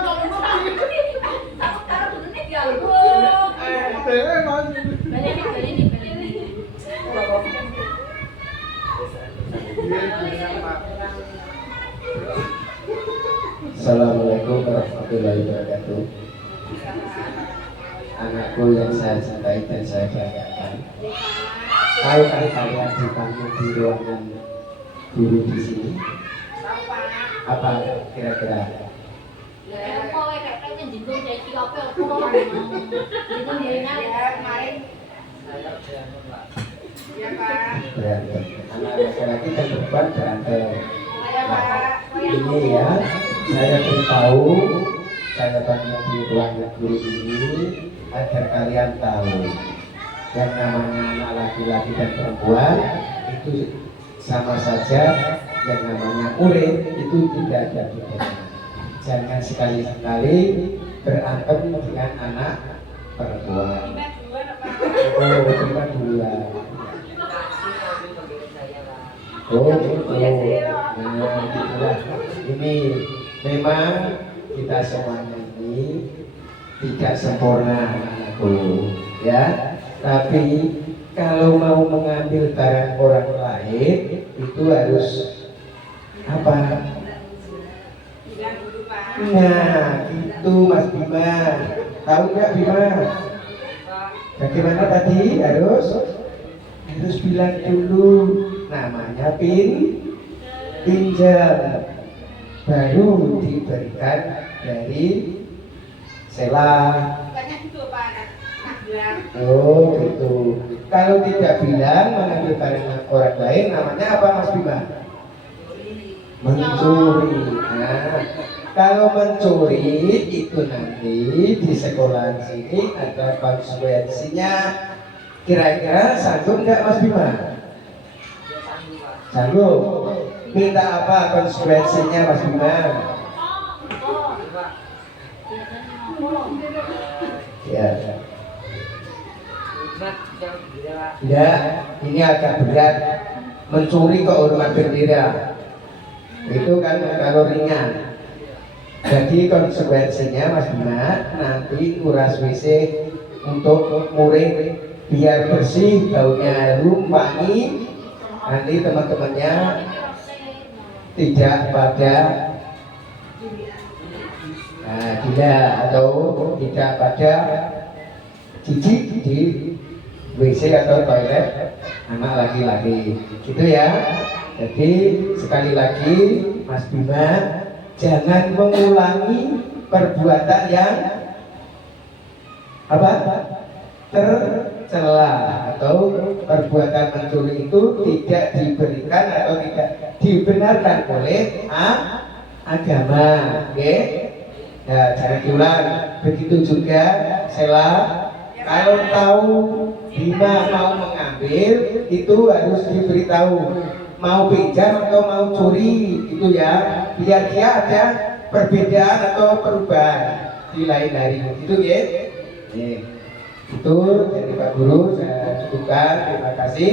Assalamualaikum warahmatullahi wabarakatuh. Anakku yang saya cintai dan saya banggakan. Tahu kan kalian dipanggil di ruangan guru di sini? Apa kira-kira? Berantem. Anak laki-laki dan perempuan berantem. Ini ya, saya beritahu, saya banyak di ruangan guru ini agar kalian tahu yang namanya anak laki-laki dan perempuan itu sama saja, yang namanya murid itu tidak ada bedanya. Jangan sekali-sekali berantem dengan anak perempuan. Oh, cuma dua. Oh, gitu. Nah, gitulah. Ini memang kita semuanya ini tidak sempurna, anakku, ya. Tapi kalau mau mengambil barang orang lain itu harus apa? Nah, itu Mas Bima. Tahu nggak Bima? Bagaimana tadi? Harus bilang dulu namanya pinjam. Baru diberikan dari selah. Oh gitu. Kalau tidak bilang mengambil barang orang lain, namanya apa Mas Bima? Mencuri. Nah, kalau mencuri itu nanti di sekolah sini ada konsekuensinya. Kira-kira sanggup nggak Mas Bima? Sanggup. Minta apa konsekuensinya Mas Bima? Ya. Ya, ini agak berat. Mencuri kok hormat bendera. Itu kan kalau ringan. Jadi konsekuensinya Mas Bima nanti uras WC untuk murid biar bersih, baunya harum, wangi. Nanti teman-temannya tidak pada gila atau tidak pada jijik di WC atau toilet anak laki-laki gitu ya. Jadi sekali lagi Mas Bima, jangan mengulangi perbuatan yang apa? Tercela atau perbuatan mencuri itu tidak diberikan atau tidak dibenarkan oleh agama. Oke? Ya, jangan diulang. Begitu juga Sela, kalau tahu Bima mau mengambil itu harus diberitahu mau pinjam atau mau curi itu ya, biar dia ada perbedaan atau perubahan di lain hari itu ya. Itu dari Pak Guru saya cukupkan. Terima kasih.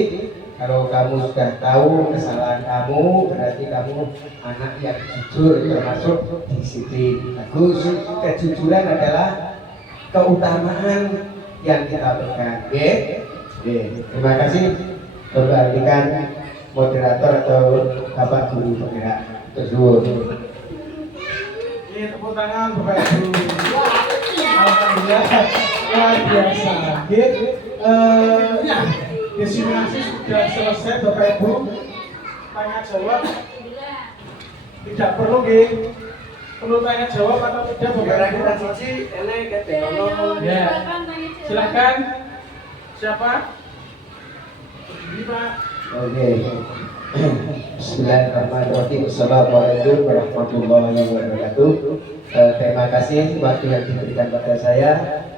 Kalau kamu sudah tahu kesalahan kamu, berarti kamu anak yang jujur, termasuk disiplin. Bagus. Kejujuran adalah keutamaan yang kita pegang. Terima kasih. Kembalikan moderator atau Bapak Guru penggerak. Terus. Tepuk tangan Bapak Ibu. Alhamdulillah luar biasa. Ya, disimulasi sudah selesai Bapak Ibu. Tanya jawab tidak perlu perlu tanya jawab atau tidak Bapak Ibu? Ya, silakan. Siapa? Bima. Oke. Bismillahirrahmanirrahim. Assalamualaikum warahmatullahi wabarakatuh. Terima kasih waktu yang diberikan pada saya.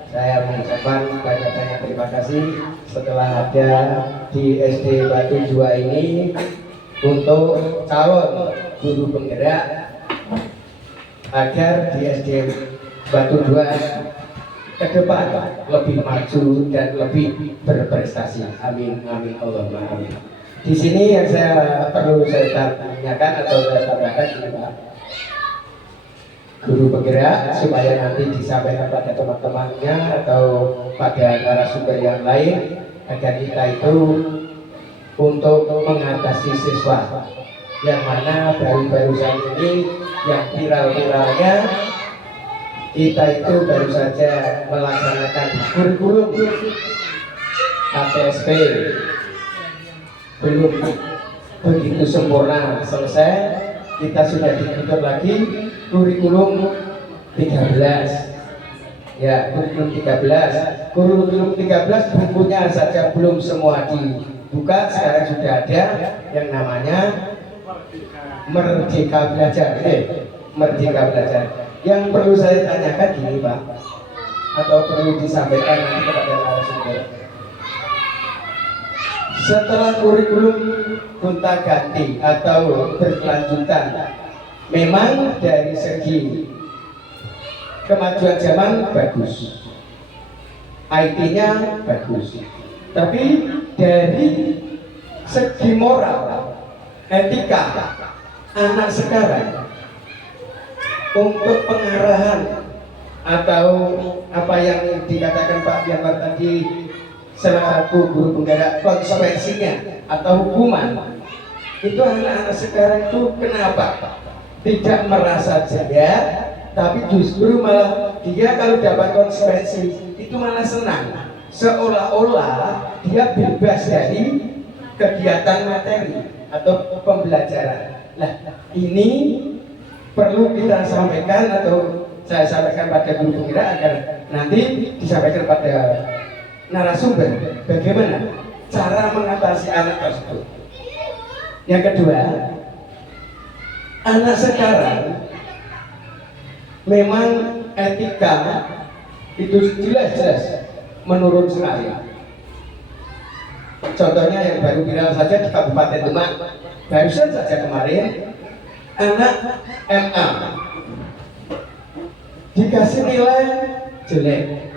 Saya mengucapkan banyak-banyak terima kasih setelah ada di SD Batu 2 ini untuk calon guru penggerak agar di SD Batu 2 ke depan lebih maju dan lebih berprestasi. Amin amin Allahumma amin. Di sini yang perlu saya tanyakan atau saya tambahkan ini Pak, guru penggerak supaya nanti disampaikan pada teman-temannya atau pada narasumber yang lain agar kita itu untuk mengatasi siswa yang mana baru-barusan ini yang viral-viralnya kita itu baru saja melaksanakan kurikulum KTSP belum begitu sempurna selesai, kita sudah ditutup lagi kurikulum 13 ya, kurikulum 13 bukunya saja belum semua dibuka. Sekarang sudah ada yang namanya Merdeka Belajar. Merdeka Belajar yang perlu saya tanyakan gini Pak, atau perlu disampaikan nanti kepada narasumber. Setelah kurikulum gonta ganti atau berkelanjutan, memang dari segi kemajuan zaman bagus, IT-nya bagus, tapi dari segi moral, etika anak sekarang untuk pengarahan atau apa yang dikatakan Pak Bianwar tadi selaku guru penggerak, konsekuensinya atau hukuman itu anak-anak sekarang itu kenapa tidak merasa jaya tapi justru malah dia kalau dapat konsekuensi itu malah senang, seolah-olah dia bebas dari kegiatan materi atau pembelajaran. Nah, ini perlu kita sampaikan atau saya sampaikan pada guru penggerak agar nanti disampaikan pada narasumber bagaimana cara mengatasi anak tersebut. Yang kedua, anak sekarang memang etika itu jelas-jelas menurun sekali. Contohnya yang baru viral saja di Kabupaten Demak, barusan saja kemarin anak MA dikasih nilai jelek.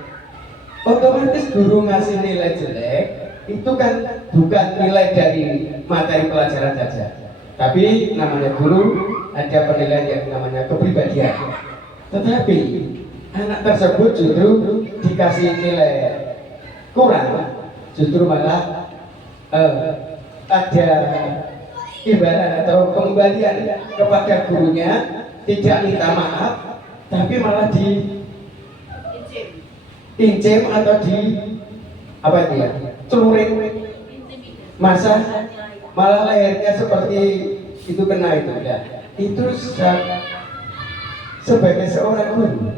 Otomatis guru ngasih nilai jelek itu kan bukan nilai dari materi pelajaran saja, tapi namanya guru ada penilaian yang namanya kepribadian. Tetapi anak tersebut justru dikasih nilai kurang, justru malah ada imbalan atau kembalian kepada gurunya, tidak minta maaf, tapi malah incim atau di apa dia celurit, masa malah lehernya seperti itu kena itu ya. Itu sebagai seorang guru,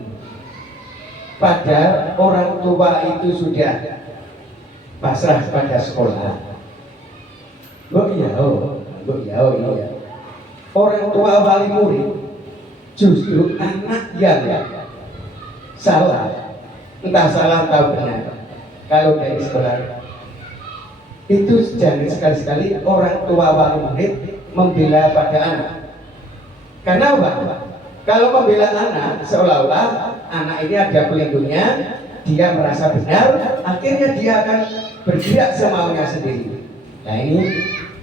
padahal orang tua itu sudah pasrah pada sekolah. Iya. Orang tua wali murid justru anak yang salah, entah salah atau benar. Kalau dari sekolah itu jangan sekali-sekali orang tua wali murid membela pada anak. Karena apa? Kalau membela anak seolah-olah anak ini ada pelindungnya, dia merasa benar, akhirnya dia akan bergerak semaunya sendiri. Nah ini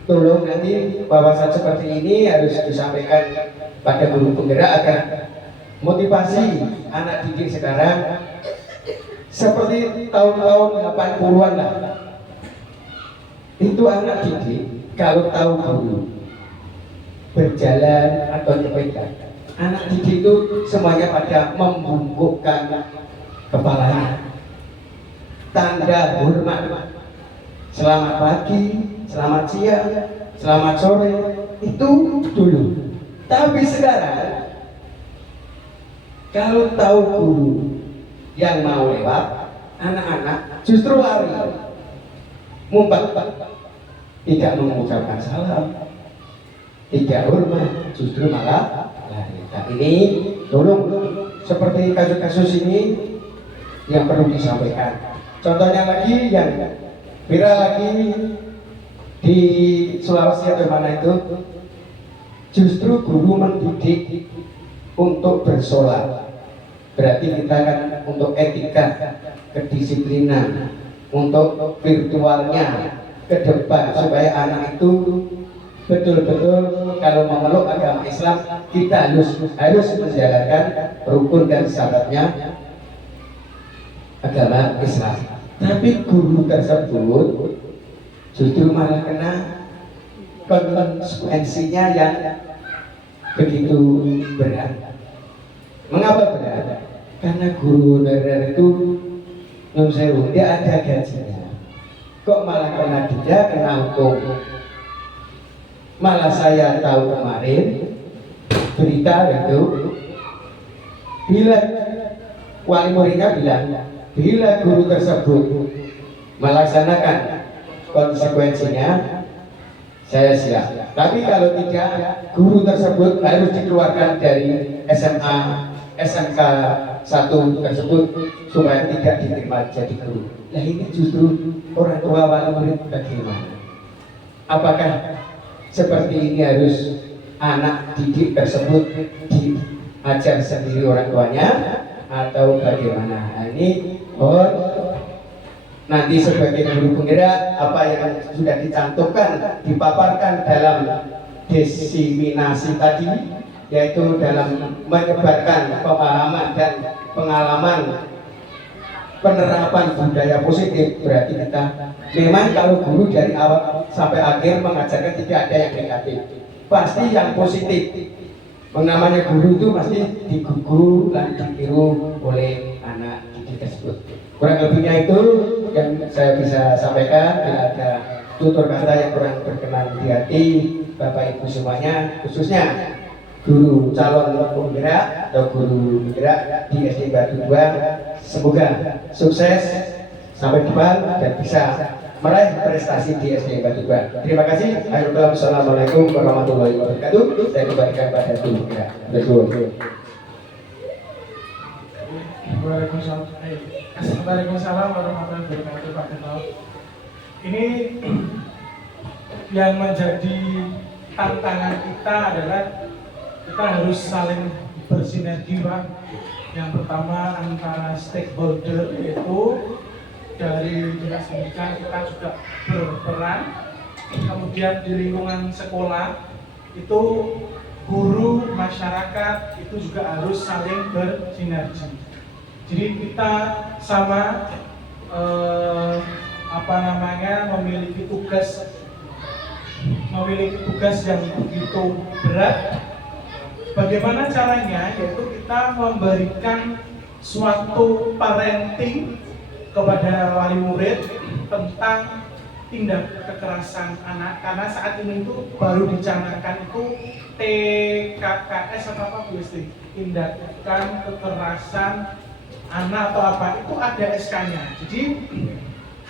tolong nanti wawasan seperti ini harus disampaikan pada guru penggerak agar motivasi anak didik sekarang seperti tahun-tahun 80-an lah. Itu anak didik kalau tahu guru berjalan atau berpegang, anak didik itu semuanya pada membungkukkan kepalanya, tanda hormat. Selamat pagi, selamat siang, selamat sore, itu dulu. Tapi sekarang kalau tahu guru yang mau lewat, anak-anak justru lari, ngumpet, tidak mengucapkan salam, tidak hormat, justru malah lari. Nah ini tolong seperti kasus-kasus ini yang perlu disampaikan. Contohnya lagi yang viral lagi di Sulawesi atau mana itu, justru guru mendidik untuk bersolat. Berarti kita kan untuk etika, kedisiplinan, untuk virtualnya ke depan supaya anak itu betul-betul kalau memeluk agama Islam kita harus menjalankan rukun dan syaratnya agama Islam. Tapi guru tersebut justru malah kena konsekuensinya yang begitu berat. Mengapa berat? Karena guru honorer itu nyun sewu, dia ada gajinya. Kok malah kena denda, kena hukum? Malah saya tahu kemarin berita itu, bila wali muridnya bilang, bila guru tersebut melaksanakan konsekuensinya, saya siap. Tapi kalau tidak, guru tersebut harus dikeluarkan dari SMA, SMK 1 tersebut supaya tidak diterima jadi guru. Nah ini justru orang tua wali murid bagaimana? Apakah seperti ini harus anak didik tersebut diajar sendiri orang tuanya atau bagaimana? Nah, ini nanti sebagai guru penggerak apa yang sudah dicantumkan, dipaparkan dalam diseminasi tadi, yaitu dalam menyebarkan pemahaman dan pengalaman penerapan budaya positif. Berarti kita memang kalau guru dari awal sampai akhir mengajarkan tidak ada yang negatif, pasti yang positif. Namanya guru itu pasti digugu dan ditiru oleh anak didik tersebut. Kurang lebihnya itu yang saya bisa sampaikan. Bila ada tutur kata yang kurang berkenan di hati Bapak Ibu semuanya, khususnya guru calon penggerak atau guru penggerak di SD Batu 2, semoga sukses sampai depan dan bisa meraih prestasi di SD Batu 2. Terima kasih. Assalamualaikum warahmatullahi wabarakatuh. Saya kembalikan pada tim penggerak. Waalaikumsalam warahmatullahi wabarakatuh Pak Ketua. Ini yang menjadi tantangan kita adalah kita harus saling bersinergi Pak. Yang pertama antara stakeholder, yaitu dari dinas pendidikan kita juga berperan, kemudian di lingkungan sekolah itu guru, masyarakat itu juga harus saling bersinergi. Jadi kita sama memiliki tugas yang begitu berat. Bagaimana caranya? Yaitu kita memberikan suatu parenting kepada wali murid tentang tindak kekerasan anak, karena saat ini itu baru dicanangkan itu TKKS atau apa Bu Esti? Tindakan kekerasan anak atau apa, itu ada SK-nya. Jadi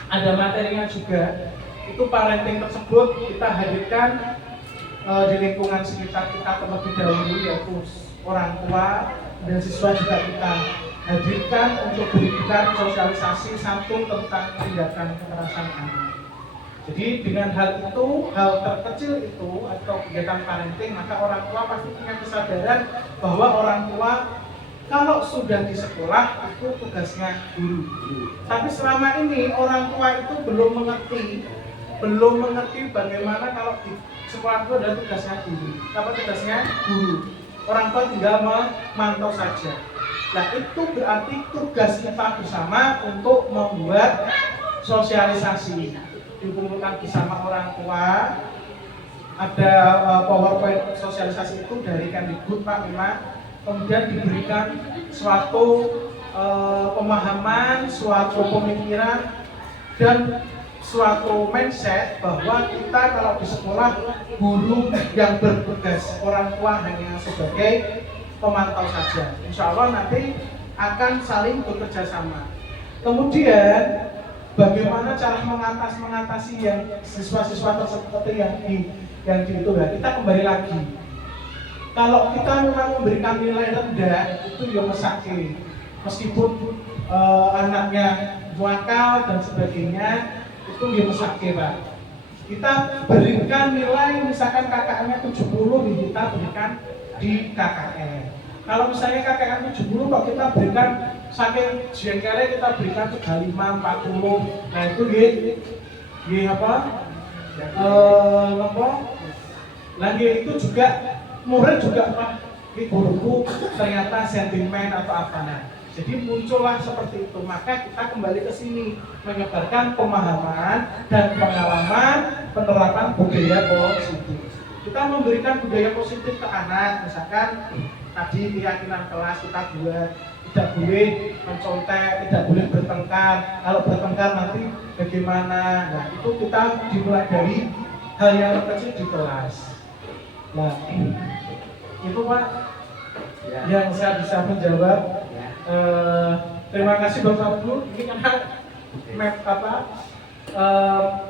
ada materinya juga. Itu parenting tersebut kita hadirkan di lingkungan sekitar kita terlebih dahulu, yaitu orang tua dan siswa juga kita hadirkan untuk berikan sosialisasi satu tentang tindakan kekerasan anak. Jadi dengan hal itu, hal terkecil itu atau kegiatan parenting, maka orang tua pasti punya kesadaran bahwa orang tua kalau sudah di sekolah itu tugasnya guru. Tapi selama ini orang tua itu belum mengerti bagaimana kalau di sekolah itu ada tugasnya guru. Apa tugasnya? Guru. Orang tua tinggal memantau saja. Nah itu berarti tugas kita bersama untuk membuat sosialisasi, dikumpulkan bersama orang tua. Ada PowerPoint sosialisasi itu dari Kemdikbud Pak memang, kemudian diberikan suatu pemahaman, suatu pemikiran dan suatu mindset bahwa kita kalau di sekolah guru yang bertugas, orang tua hanya sebagai pemantau saja. Insya Allah nanti akan saling bekerja sama. Kemudian bagaimana cara mengatasi yang siswa-siswa tersebut yang itu ya, kita kembali lagi. Kalau kita memang memberikan nilai rendah itu ya mesake, meskipun anaknya nakal dan sebagainya itu ya mesake Pak. Kita berikan nilai misalkan KKM-nya 70, kita berikan di KKM. Kalau misalnya KKM 70 kok kita berikan saking jengkelnya kita berikan 35, 40. Nah itu lagi itu juga murid juga Pak, guruku ternyata sentimen atau apa. Nah, jadi muncullah seperti itu. Maka kita kembali ke sini menyebarkan pemahaman dan pengalaman penerapan budaya positif. Kita memberikan budaya positif ke anak, misalkan tadi keyakinan kelas kita buat tidak boleh mencontek, tidak boleh bertengkar. Kalau bertengkar nanti bagaimana? Nah itu kita dimulai dari hal yang kecil di kelas. Nah itu Pak yang saya bisa menjawab. Terima kasih Bapak Ibu. Ini karena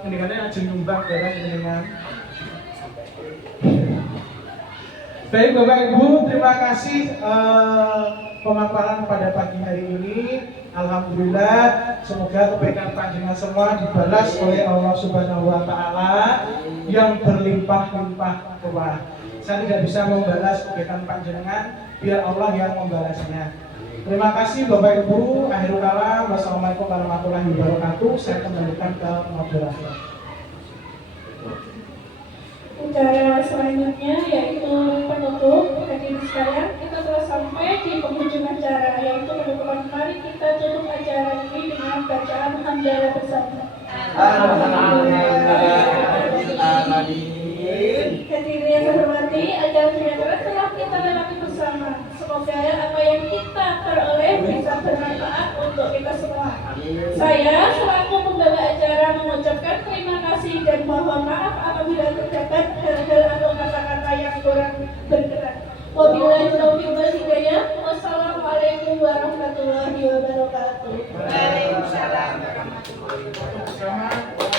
ini kan ajeng nyumbang barang dengan. Baik Bapak Ibu, terima kasih pemaparan pada pagi hari ini. Alhamdulillah, semoga kebaikan panjenengan semua dibalas oleh Allah Subhanahu wa Ta'ala yang berlimpah-limpah ruah. Saya tidak bisa membalas kebaikan panjenengan, biar Allah yang membalasnya. Terima kasih Bapak Ibu. Akhirul kalam, wassalamualaikum warahmatullahi wabarakatuh. Saya kembalikan ke moderator. Acara selanjutnya yaitu penutup. Hadirin sekalian, kita telah sampai di penghujung acara, yaitu penutupan. Mari kita tutup acara ini dengan bacaan hamdalah bersama. Hadirin yang terhormati, acara selanjutnya telah kita lakukan semoga apa yang kita peroleh bisa bermanfaat untuk kita semua. Saya selaku pembawa acara mengucapkan terima kasih dan mohon maaf apabila terdapat hal-hal atau kata-kata yang kurang berkenan. Wabillahi taufiq wal hidayah. Wassalamualaikum warahmatullahi wabarakatuh. Waalaikumsalam warahmatullahi wabarakatuh. Sama